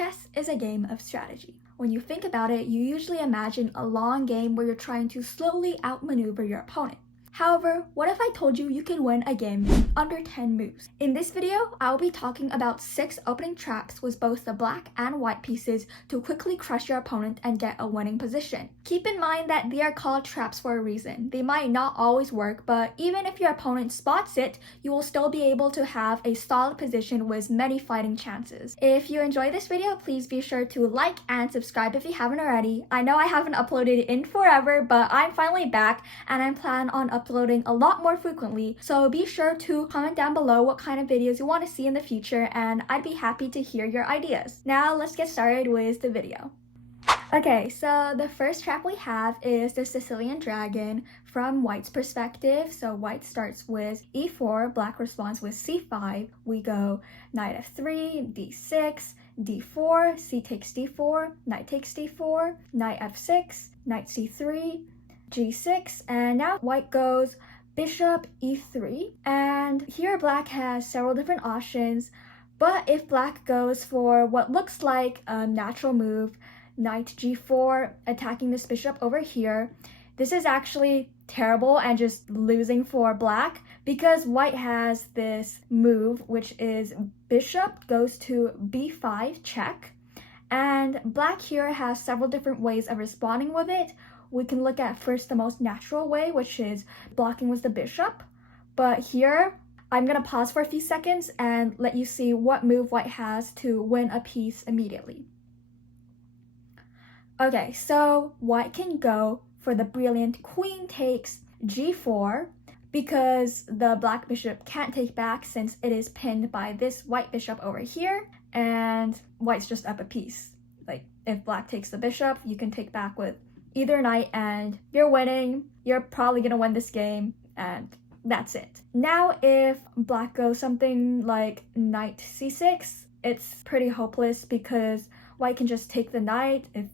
Chess is a game of strategy. When you think about it, you usually imagine a long game where you're trying to slowly outmaneuver your opponent. However, what if I told you you can win a game in under 10 moves? In this video, I'll be talking about 6 opening traps with both the black and white pieces to quickly crush your opponent and get a winning position. Keep in mind that they are called traps for a reason. They might not always work, but even if your opponent spots it, you will still be able to have a solid position with many fighting chances. If you enjoyed this video, please be sure to like and subscribe if you haven't already. I know I haven't uploaded in forever, but I'm finally back and I plan on uploading a lot more frequently, so be sure to comment down below what kind of videos you want to see in the future and I'd be happy to hear your ideas. Now let's get started with the video. Okay, so the first trap we have is the Sicilian dragon from white's perspective. So white starts with e4, black responds with c5. We go knight f3, d6, d4, c takes d4, knight takes d4, knight f6, knight c3, g6, and now white goes bishop e3. And here black has several different options, but if black goes for what looks like a natural move, knight g4, attacking this bishop over here, this is actually terrible and just losing for black because white has this move which is bishop goes to b5 check, and black here has several different ways of responding with it. We can look at first the most natural way, which is blocking with the bishop, but here I'm gonna pause for a few seconds and let you see what move white has to win a piece immediately. Okay, so white can go for the brilliant queen takes g4 because the black bishop can't take back since it is pinned by this white bishop over here, and white's just up a piece. Like, if black takes the bishop, you can take back with either knight and you're winning. You're probably gonna win this game and that's it. Now if black goes something like knight c6, it's pretty hopeless because white can just take the knight. If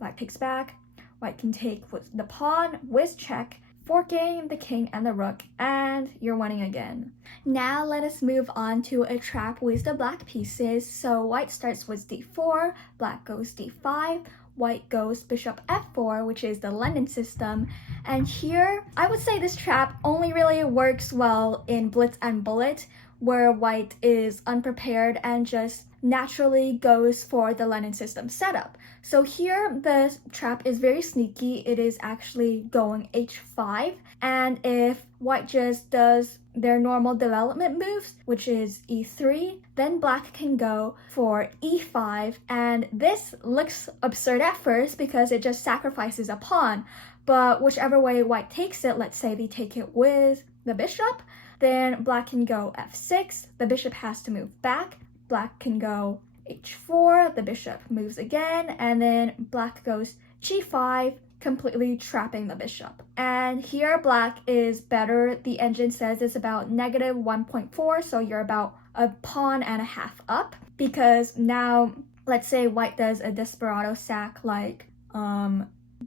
black takes back, white can take with the pawn with check, forking the king and the rook, and you're winning again. Now let us move on to a trap with the black pieces. So white starts with d4, black goes d5, white goes bishop f4, which is the London system. And here, I would say this trap only really works well in blitz and bullet, where white is unprepared and just naturally goes for the London system setup. So here, the trap is very sneaky. It is actually going h5, and if white just does their normal development moves, which is e3, then black can go for e5, and this looks absurd at first because it just sacrifices a pawn, but whichever way white takes it, let's say they take it with the bishop, then black can go f6, the bishop has to move back, black can go h4, the bishop moves again, and then black goes g5, completely trapping the bishop. And here black is better. The engine says it's about negative 1.4, so you're about a pawn and a half up, because now let's say white does a desperado sack like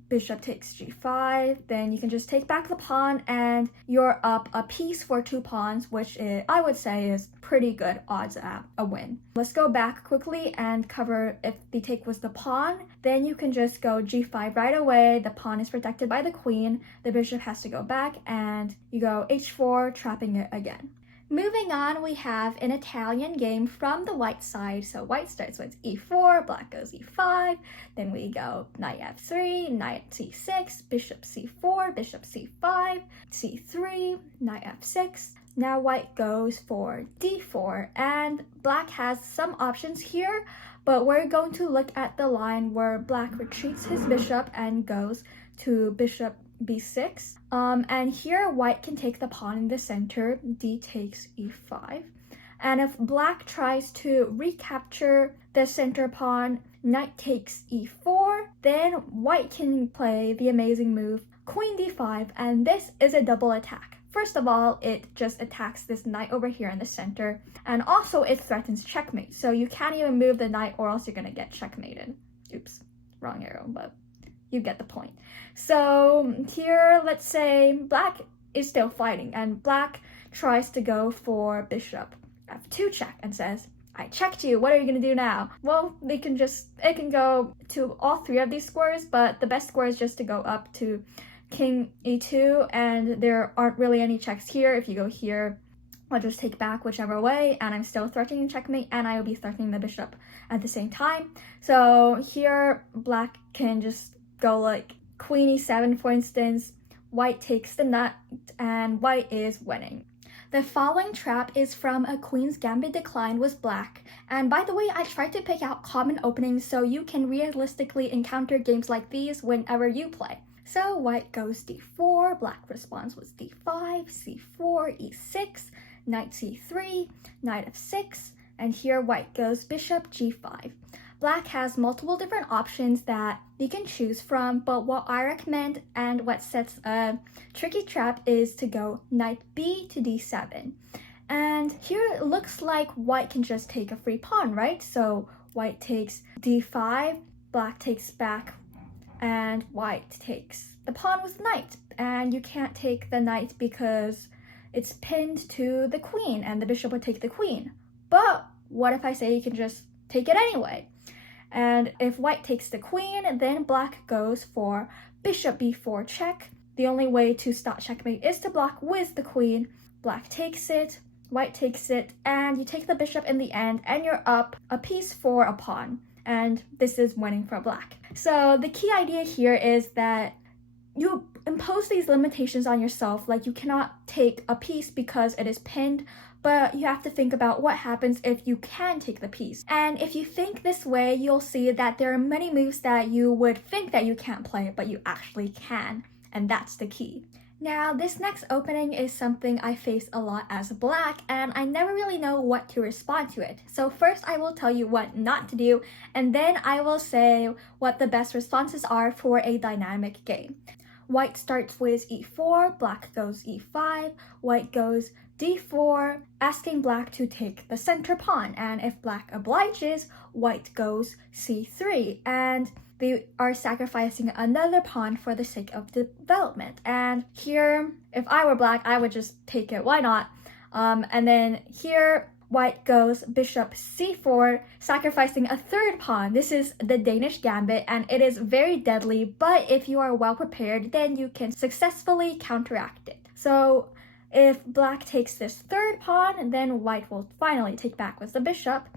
bishop takes g5, then you can just take back the pawn and you're up a piece for 2 pawns, which I would say is pretty good odds at a win. Let's go back quickly and cover if the take was the pawn. Then you can just go g5 right away. The pawn is protected by the queen, the bishop has to go back, and you go h4, trapping it again. Moving on, we have an Italian game from the white side. So white starts with e4, black goes e5, then we go knight f3, knight c6, bishop c4, bishop c5, c3, knight f6. Now white goes for d4, and black has some options here, but we're going to look at the line where black retreats his bishop and goes to bishop b6, and here white can take the pawn in the center, d takes e5, and if black tries to recapture the center pawn, knight takes e4, then white can play the amazing move queen d5, and this is a double attack. First of all, it just attacks this knight over here in the center, and also it threatens checkmate, so you can't even move the knight or else you're gonna get checkmated. Oops, wrong arrow, but you get the point. So here, let's say black is still fighting and black tries to go for bishop f2 check and says, I checked you, what are you gonna do now? Well, it can go to all three of these squares, but the best square is just to go up to king e2, and there aren't really any checks here. If you go here, I'll just take back whichever way, and I'm still threatening checkmate, and I will be threatening the bishop at the same time. So here, black can just go like queen e7, for instance. White takes the nut, and white is winning. The following trap is from A Queen's Gambit Declined with Black. And by the way, I tried to pick out common openings so you can realistically encounter games like these whenever you play. So white goes d4, black responds with d5, c4, e6, knight c3, knight f6, and here white goes bishop g5. Black has multiple different options that you can choose from, but what I recommend and what sets a tricky trap is to go knight b to d7. And here it looks like white can just take a free pawn, right? So white takes d5, black takes back, and white takes the pawn with knight. And you can't take the knight because it's pinned to the queen, and the bishop would take the queen. But what if I say you can just take it anyway? And if white takes the queen, then black goes for bishop b4 check. The only way to stop checkmate is to block with the queen. Black takes it, white takes it, and you take the bishop in the end, and you're up a piece for a pawn. And this is winning for black. So the key idea here is that you impose these limitations on yourself, like you cannot take a piece because it is pinned, but you have to think about what happens if you can take the piece. And if you think this way, you'll see that there are many moves that you would think that you can't play, but you actually can, and that's the key. Now, this next opening is something I face a lot as black, and I never really know what to respond to it. So first I will tell you what not to do, and then I will say what the best responses are for a dynamic game. White starts with e4, black goes e5, white goes d4, asking black to take the center pawn, and if black obliges, white goes c3, and they are sacrificing another pawn for the sake of development. And here, if I were black, I would just take it, why not? And then here, white goes bishop c4, sacrificing a third pawn. This is the Danish gambit, and it is very deadly, but if you are well prepared, then you can successfully counteract it. So if black takes this third pawn, then white will finally take back with the bishop.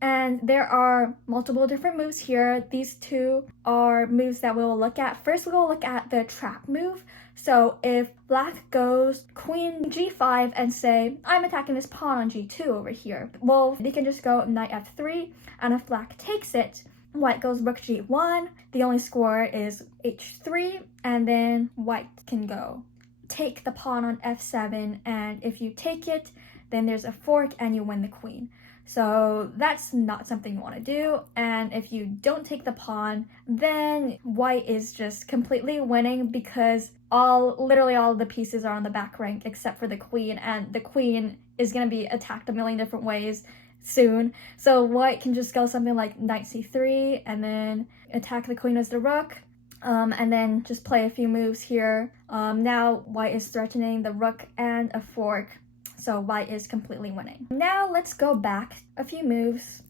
And there are multiple different moves here. These two are moves that we will look at. First, we will look at the trap move. So if black goes queen g5 and say, I'm attacking this pawn on g2 over here, well, they can just go knight f3, and if black takes it, white goes rook g1. The only score is h3, and then white can go take the pawn on f7, and if you take it, then there's a fork and you win the queen. So that's not something you want to do, and if you don't take the pawn, then white is just completely winning because literally all of the pieces are on the back rank except for the queen, and the queen is going to be attacked a million different ways soon. So white can just go something like knight c3 and then attack the queen as the rook. And then just play a few moves here. Now white is threatening the rook and a fork, so white is completely winning. Now let's go back a few moves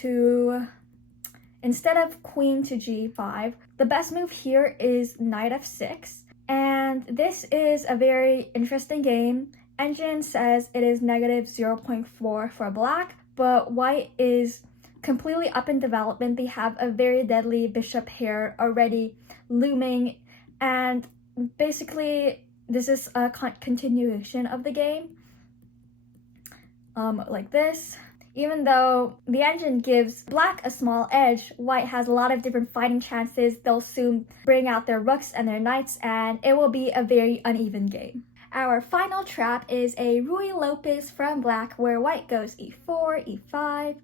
to, instead of queen to g5, the best move here is knight f6, and this is a very interesting game. Engine says it is negative 0.4 for black, but white is completely up in development. They have a very deadly bishop pair already looming, and basically this is a continuation of the game, like this. Even though the engine gives black a small edge, white has a lot of different fighting chances. They'll soon bring out their rooks and their knights, and it will be a very uneven game. Our final trap is a Ruy Lopez from black, where white goes e4, e5,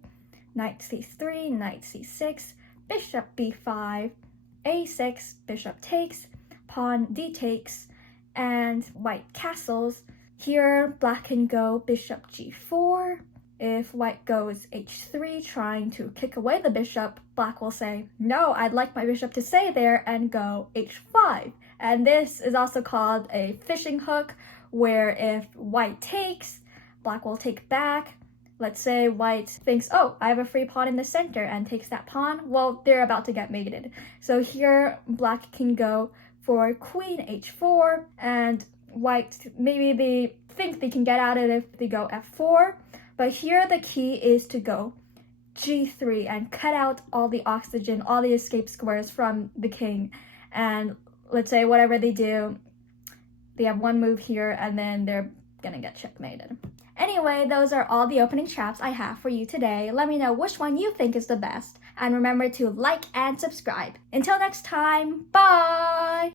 knight c3, knight c6, bishop b5, a6, bishop takes, pawn d takes, and white castles. Here, black can go bishop g4. If white goes h3, trying to kick away the bishop, black will say, no, I'd like my bishop to stay there, and go h5. And this is also called a fishing hook, where if white takes, black will take back, let's say white thinks, oh, I have a free pawn in the center and takes that pawn, well, they're about to get mated. So here black can go for queen h4, and white, maybe they think they can get out of it if they go f4, but here the key is to go g3 and cut out all the oxygen, all the escape squares from the king. And let's say whatever they do, they have one move here and then they're gonna get checkmated. Anyway, those are all the opening traps I have for you today. Let me know which one you think is the best. And remember to like and subscribe. Until next time, bye!